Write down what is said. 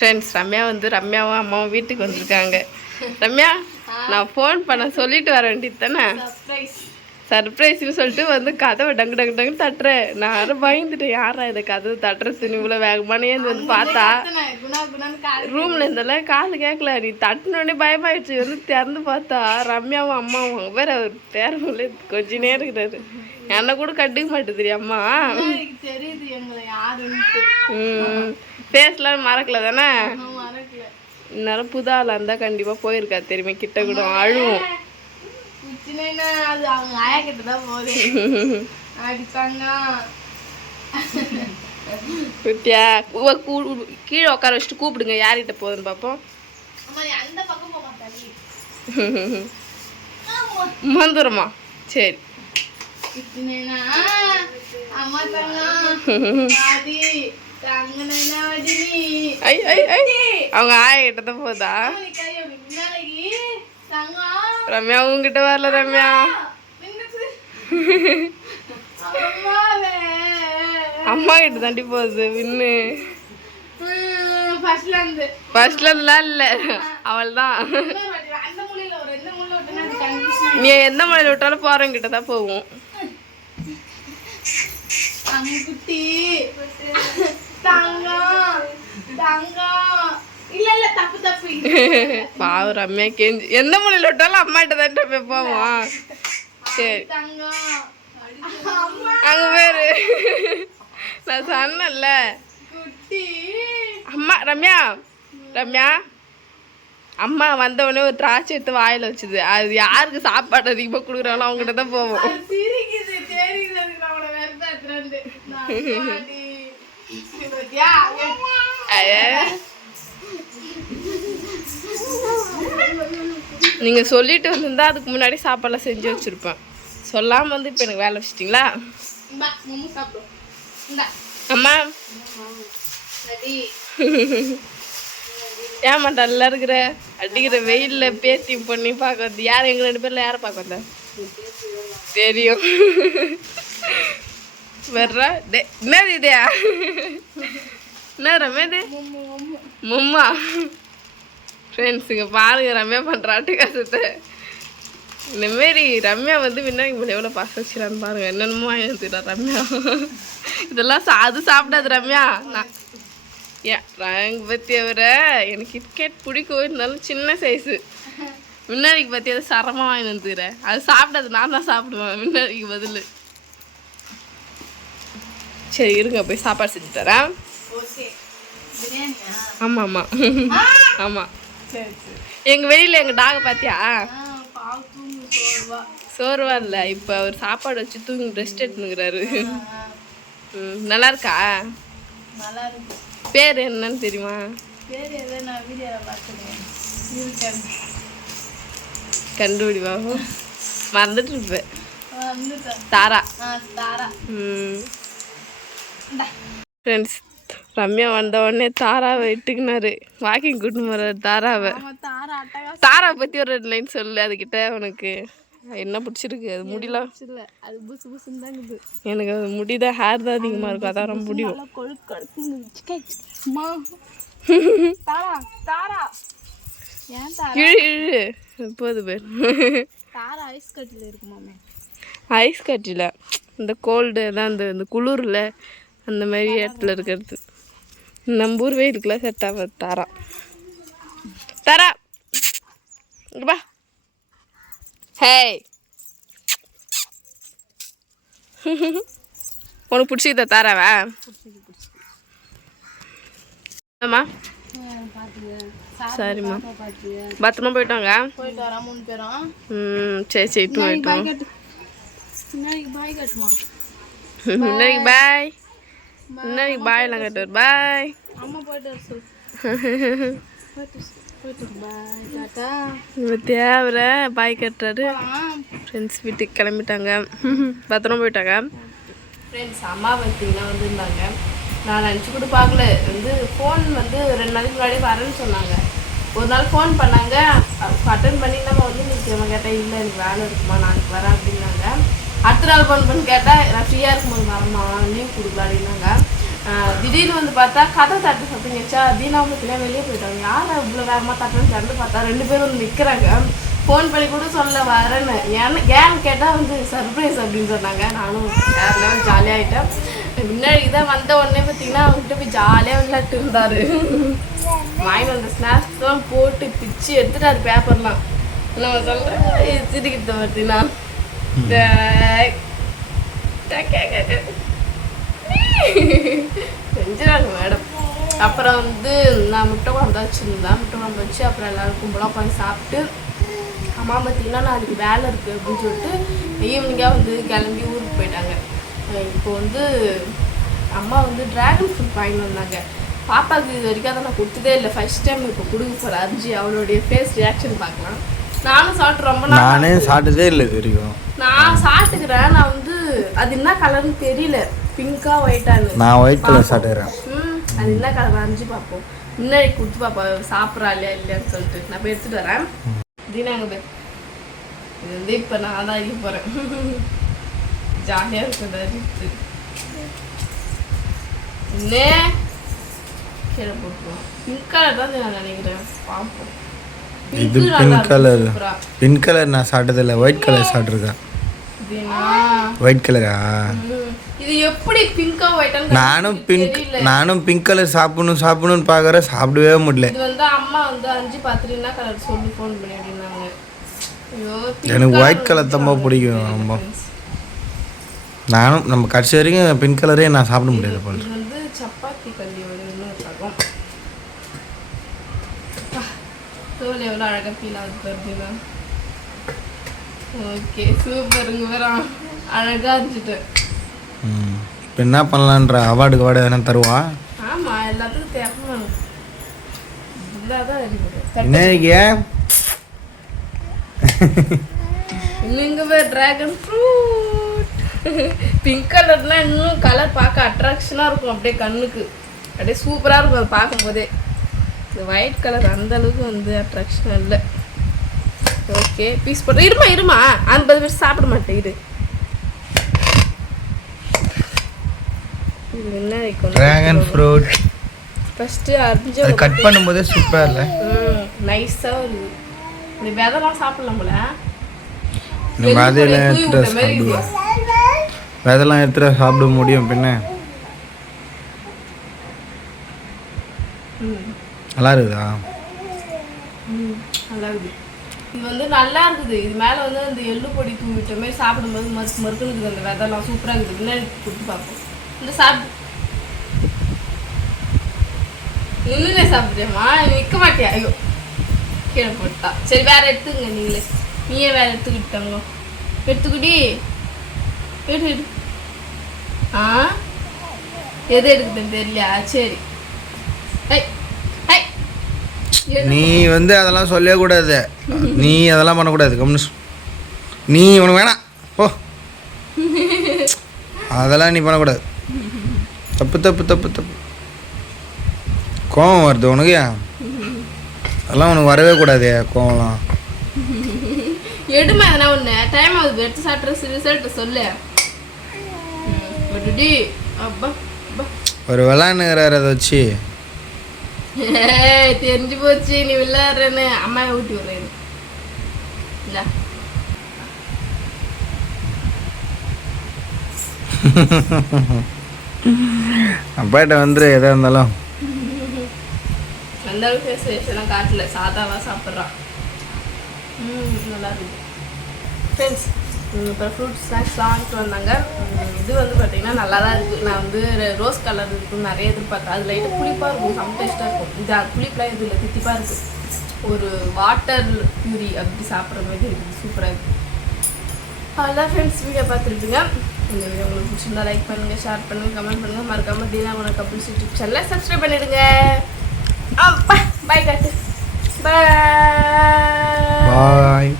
Friends Ramya ரம்யாவும் அம்மாவும் வீட்டுக்கு வந்திருக்காங்க. ரம்யா நான் ஃபோன் பண்ண சொல்லிட்டு வர வேண்டியது தானே. சர்ப்ரைஸ்னு சொல்லிட்டு கதவை டங்கு டங்கு டங்கு தட்டுறேன். நான் யாரும் பயந்துட்டேன், யாரா இதை கதவு தட்டுறதுன்னு இவ்வளோ வேகமானே பார்த்தா ரூம்ல இருந்தெல்லாம் காலு கேட்கல. நீ தட்டுனோடனே பயமாயிடுச்சு. திறந்து பார்த்தா ரம்யாவும் அம்மாவும் வேற ஒரு பேரங்களே கொஞ்ச நேரம் இருக்கிறாரு. என்னை கூட கட்டுக்க மாட்டேது அம்மா. ஃபேஸ்லாம் மறக்கல தானே. இந்நேரம் புதால இருந்தா கண்டிப்பா போயிருக்கா தெரியுமா, கிட்ட கூட அழுவும். கீழே உட்கார வச்சுட்டு கூப்பிடுங்க, யார்கிட்ட போகுதுன்னு பார்ப்போம். மந்துரமா சரி. அவங்க ஆயா கிட்ட தான் போதா. ரம்யா உங்ககிட்ட வரல. ரம்யா அம்மா கிட்ட தாண்டி போகுது. வின்னு ஃபர்ஸ்ட்ல இருந்துலாம் இல்ல, அவள் தான். நீ எந்த மலையில விட்டாலும் போறவங்க கிட்ட தான் போவோம். பாவம் ரம்யா கேஞ்சி எந்த மொழியில விட்டாலும் அம்மாட்ட தான் போய் போவோம். சரி அங்க பேரு நான் சொன்னேன்ல அம்மா. ரம்யா ரம்யா அம்மா வந்தவொடனே ஒரு திராட்சை எடுத்து வாயில வச்சுது. அது யாருக்கு சாப்பாடு அதிகமாக கொடுக்குறாங்களோ அவங்ககிட்ட தான் போவோம். நீங்க சொல்லிட்டு வந்திருந்தா அதுக்கு முன்னாடி சாப்பாடுலாம் செஞ்சு வச்சிருப்பேன். சொல்லாம இப்ப எனக்கு வேலை வச்சிட்டீங்களா அம்மா. ஏமா டல்லா இருக்கிற, அடிக்கிற வெயில்ல பேத்தி பண்ணி பார்க்க வந்து யார் எங்க 2 பேர்ல யாரை பார்க்க வந்த தெரியும். வர்றா என்னது இதா என்ன ரம்யா இது மும்மா. ஃப்ரெண்ட்ஸுங்க பாருங்க ரம்யா பண்ணுறாட்டு கஷ்டத்தை. இந்தமாரி ரம்யா முன்னாடி இவ்வளோ எவ்வளோ பாசம் வச்சுக்கிறான்னு பாருங்க. என்னென்னமோ வாங்கிடுறா ரம்யா. இதெல்லாம் அது சாப்பிடாது ரம்யா. நான் ஏன் ரங்க பற்றி அவர எனக்கு கிட்கேட் பிடிக்கும், இருந்தாலும் சின்ன சைஸு. முன்னாடிக்கு பற்றி அதை சரமாக வாங்கி வந்துக்கிறேன். அது சாப்பிடாது, நான் தான் சாப்பிடுவேன் முன்னாடிக்கு பதில். சரி இருங்க போய் சாப்பாடு செஞ்சு தரேன். ஆமாம் ஆமாம் ஆமாம். எங்கள் வெளியில் எங்கள் டாகை பார்த்தியா, சோர்வா இல்லை. இப்போ அவர் சாப்பாடு வச்சு தூங்கி ரெஸ்ட் எடுத்துனுங்கிறாரு. நல்லா இருக்கா? பேர் என்னன்னு தெரியுமா? கண்டுபிடி பாபு. மறந்துட்டு இருப்பேன். தாரா. ஃப்ரெண்ட்ஸ் ரம்யா வந்த உடனே தாராவை இட்டுக்குனாரு. வாக்கிங் கூட்டு போறாரு தாராவை. தாராவை பற்றி ஒரு 2 லைன் சொல்லு அதுக்கிட்ட. உனக்கு என்ன பிடிச்சிருக்கு? அது முடியலாம் அது புசு புசுன்னு தான் இருக்குது. எனக்கு அது முடிதான், ஹேர் தான் அதிகமாக இருக்கும், அதான் ரொம்ப முடியும். இழு போது பேர். ஐஸ் கட்டில் இருக்குமாமே. ஐஸ் கட்டில இந்த கோல்டு தான், இந்த குளிரில் அந்த மாதிரி இடத்துல இருக்கிறது. நம்ம ஊர் வெயிலுக்குலாம் செட் ஆகாது. தாரா தாரா பா. ஹேய் உனக்கு பிடிச்சிக்கிட்ட தாராவா? ஆமா சரிம்மா பத்திரமா போயிட்டாங்க. சரி சரி போயிட்டோம். முன்னாடி பாய். முன்னாடி பாய்லாம் கட்டுவார். பாய் அம்மா போயிட்டு தேவர பாய் கட்டுறாரு. ஃப்ரெண்ட்ஸ் வீட்டுக்கு கிளம்பிட்டாங்க, பத்திரமா போயிட்டாங்க. ஃப்ரெண்ட்ஸ் அம்மா பார்த்தீங்கன்னா இருந்தாங்க. நான் நினச்சி கூட பார்க்கல. ஃபோன் 2 நாளைக்கு முன்னாடி வரேன்னு சொன்னாங்க. ஒரு நாள் ஃபோன் பண்ணாங்க, அட்டன் பண்ணி நம்ம நிற்கிறோம் கேட்டால் இல்லை எனக்கு வேலை இருக்குமா நாளைக்கு வரேன் அப்படின்னாங்க. அடுத்த நாள் ஃபோன் பண்ணி கேட்டால் நான் ஃப்ரீயாக இருக்கும்போது வரமா லீவ் கொடுக்கல அப்படின்னாங்க. திடீர்னு வந்து பார்த்தா கதை தட்டு சத்தம் கேச்சா தீனா வந்து வெளியே போயிட்டாங்க. யாரை இவ்வளோ வேகமாக தட்டுன்னு திறந்து பார்த்தா 2 பேரும் வந்து நிற்கிறாங்க. ஃபோன் பண்ணி கூட சொல்ல வரேன்னு ஏன்னு கேட்டால் வந்து சர்ப்ரைஸ் அப்படின்னு சொன்னாங்க. நானும் யாரெல்லாம் ஜாலியாகிட்டேன். முன்னாடி தான் வந்த உடனே பார்த்தீங்கன்னா அவங்ககிட்ட போய் ஜாலியாக விளையாட்டு இருந்தார். வாங்கி வந்த ஸ்நாக்ஸ்லாம் போட்டு பிச்சு எடுத்துட்டாரு பேப்பர்லாம். நம்ம சொல்கிறேன் சிரிக்கிட்ட பார்த்தீங்கன்னா செஞ்சுறாங்க மேடம். அப்புறம் வந்து நான் முட்டை குழம்பு வச்சுருந்தேன். முட்டை குழம்பு வச்சு அப்புறம் எல்லோரும் கும்பலாக உட்காந்து சாப்பிட்டு அம்மா பார்த்தீங்கன்னா நாளைக்கு வேலை இருக்குது அப்படின்னு சொல்லிட்டு ஈவினிங்காக வந்து கிளம்பி ஊருக்கு போயிட்டாங்க. இப்போ வந்து அம்மா வந்து ட்ராகன் ஃப்ரூட் வாங்கிட்டு வந்தாங்க. பாப்பாவுக்கு இது வரைக்கும் அதை நான் கொடுத்ததே இல்லை. ஃபர்ஸ்ட் டைம் இப்போ கொடுக்க போகிற அரிஞ்சி அவளுடைய ஃபேஸ் ரியாக்ஷன் பார்க்கலாம். நானும் சாப்பிட்டு ரொம்ப நானே சாப்பிட்டதே இல்லை இது வரைக்கும். நான் சாப்பிட்டுக்கிறேன். நான் வந்து அது என்ன கலர்னு தெரியல, பிங்கா ஒயிட்டானு. நான் ஒயிட் கலர் சாப்பிட்டுக்கிறேன். அது என்ன கலர் அரிஞ்சு பார்ப்போம். முன்னாடி கொடுத்து பாப்பா சாப்பிட்றா இல்லையா இல்லையான்னு சொல்லிட்டு நான் போய் எடுத்துட்டு வரேன். தீனாங்க போய் இது வந்து இப்போ நான் தான் இருக்க போகிறேன். ஜாலியாக இருக்குது அரித்து என்ன கீழே போட்டுருவோம். பிங்க் கலர் தான் நான் நினைக்கிறேன். பார்ப்போம். இது பிங்க் கலர். பிங்க் கலர் நான் சாப்பிட்டதில்லை. ஒயிட் கலர் சாப்பிட்ருக்கேன். ஒயிட் கலரா? இது எப்படி பிங்கா ஒயிட்டா? நானும் பிங்க் கலர் சாப்பிடணும்னு பார்க்குறேன். சாப்பிடவே முடியல. இது வந்து அம்மா வந்து அரிஞ்சு பார்த்துட்டு கலர் சொல்லி ஃபோன் பண்ணி அப்படின்னாங்க. எனக்கு ஒயிட் கலர் தான் பிடிக்கும் ரொம்ப. நானும் நம்ம கடைசி வரைக்கும் பிங்க் கலரே நான் சாப்பிட முடியாது போல. இது வந்து சப்பாத்தி கல்லியோட இன்னொரு ரகம். தோல் எவ்வளோ அழகாக ஃபீல் ஆகுது பார்த்தீங்களா? ஓகே சூப்பருங்க. வேற அழகாக இருந்துட்டு இப்போ என்ன பண்ணலான்ற அவார்டுக்கு வாட எதனா தருவா? ஆமாம் எல்லாத்துக்கும் தேவை இல்லாதான் இருக்குது. இன்னுங்க ட்ராகன் ஃப்ரூட் பிங்க் கலர்னா இன்னும் கலர் பார்க்க அட்ராக்ஷனாக இருக்கும். அப்படியே கண்ணுக்கு அப்படியே சூப்பராக இருக்கும் அது பார்க்கும்போதே. இந்த ஒயிட் கலர் அந்த அளவுக்கு வந்து அட்ராக்ஷனாக இல்லை. ஓகே பீஸ் போட்டு இருமா 50 பேர் சாப்பிட மாட்டேன். இது என்ன வைக்கும்? டிராகன் ஃப்ரூட் ஃபர்ஸ்ட் அரிஞ்சு அது கட் பண்ணும்போதே சூப்பரா இல்ல? நைஸா இருக்கு. இந்த வெதலாம் சாப்பிடலாம் போல. வெதலாம் எடுத்து சாப்பிடுவோம். வெதலாம் எடுத்து சாப்பிட முடியும் பின்ன. நல்லா இருக்குதா? நல்லா இருக்குது. இது வந்து நல்லா இருக்குது. இது மேலே வந்து அந்த எள்ளு பொடி தூவிட்ட மாதிரி சாப்பிடும்போது மறுக்கு இருக்குது. அந்த வெதெல்லாம் சூப்பராக இருக்குது. முன்னாடி கொடுத்து பார்ப்போம். இந்த சாப்பிட்டு நின்றுனே சாப்பிட்றியம்மா? நிற்க மாட்டியா? ஐயோ கீழே போட்டா. சரி வேற எடுத்துக்கங்க நீயே வேற எடுத்துக்கிட்டாங்க. எடுத்துக்கிட்டி எடு. எது எடுக்குதுன்னு தெரியலையா? சரி நீ வந்து அதெல்லாம் சொல்லவே கூடாது. நீ அதெல்லாம் பண்ணக்கூடாது. கம்யூனிஸ்ட் நீ உனக்கு வேணாம் போ. அதெல்லாம் நீ பண்ணக்கூடாது. தப்பு தப்பு தப்பு தப்பு. கோவம் வருது உனக்கு. அதெல்லாம் உனக்கு வரவே கூடாது கோவம்லாம். எடுமா எதனா ஒன்று டைம் ஆகுது. எடுத்து சாப்பிட்ற ரிசல்ட் சொல்லு. ஒரு விளாண்டுங்கிறார் அதை வச்சு. தெரிஞ்சு போச்சு நீ விளையாடுறேன்னு. அம்மா ஊட்டி விடுறேன். இல்லை அப்பாட்ட வந்துரு எதாக இருந்தாலும். அந்த அளவுக்கு ஃபேஸ்லாம் காட்டல, சாதாவாக சாப்பிட்றான். நல்லா இருக்குது ஃப்ரெண்ட்ஸ். அப்புறம் ஃப்ரூட் ஸ்நாக்ஸ்லாம் வாங்கிட்டு வந்தாங்க. இது வந்து பார்த்திங்கன்னா நல்லா தான் இருக்குது. நான் வந்து ரோஸ் கலர் இருக்குன்னு நிறைய எதிர்பார்த்தேன். அது லைட்டாக புளிப்பாக இருக்கும், செம்ம டேஸ்ட்டாக இருக்கும். இது புளிப்பெலாம் இது இல்லை, தித்திப்பாக இருக்குது. ஒரு வாட்டர் பியூரி அப்படி சாப்பிட்ற மாதிரி இருக்குது. சூப்பராக இருக்குது. அதான் ஃப்ரெண்ட்ஸ் வீடியோ பார்த்துருப்பீங்க. இந்த வீடியோ உங்களுக்கு பிடிச்சிருந்தா லைக் பண்ணுங்கள், ஷேர் பண்ணுங்கள், கமெண்ட் பண்ணுங்கள். மறக்காமல் தீனா உனக்கு கப்பிள்ஸ் யூடியூப் சேனலை சப்ஸ்கிரைப் பண்ணிடுங்க. பாய் காட்டு. பாய்.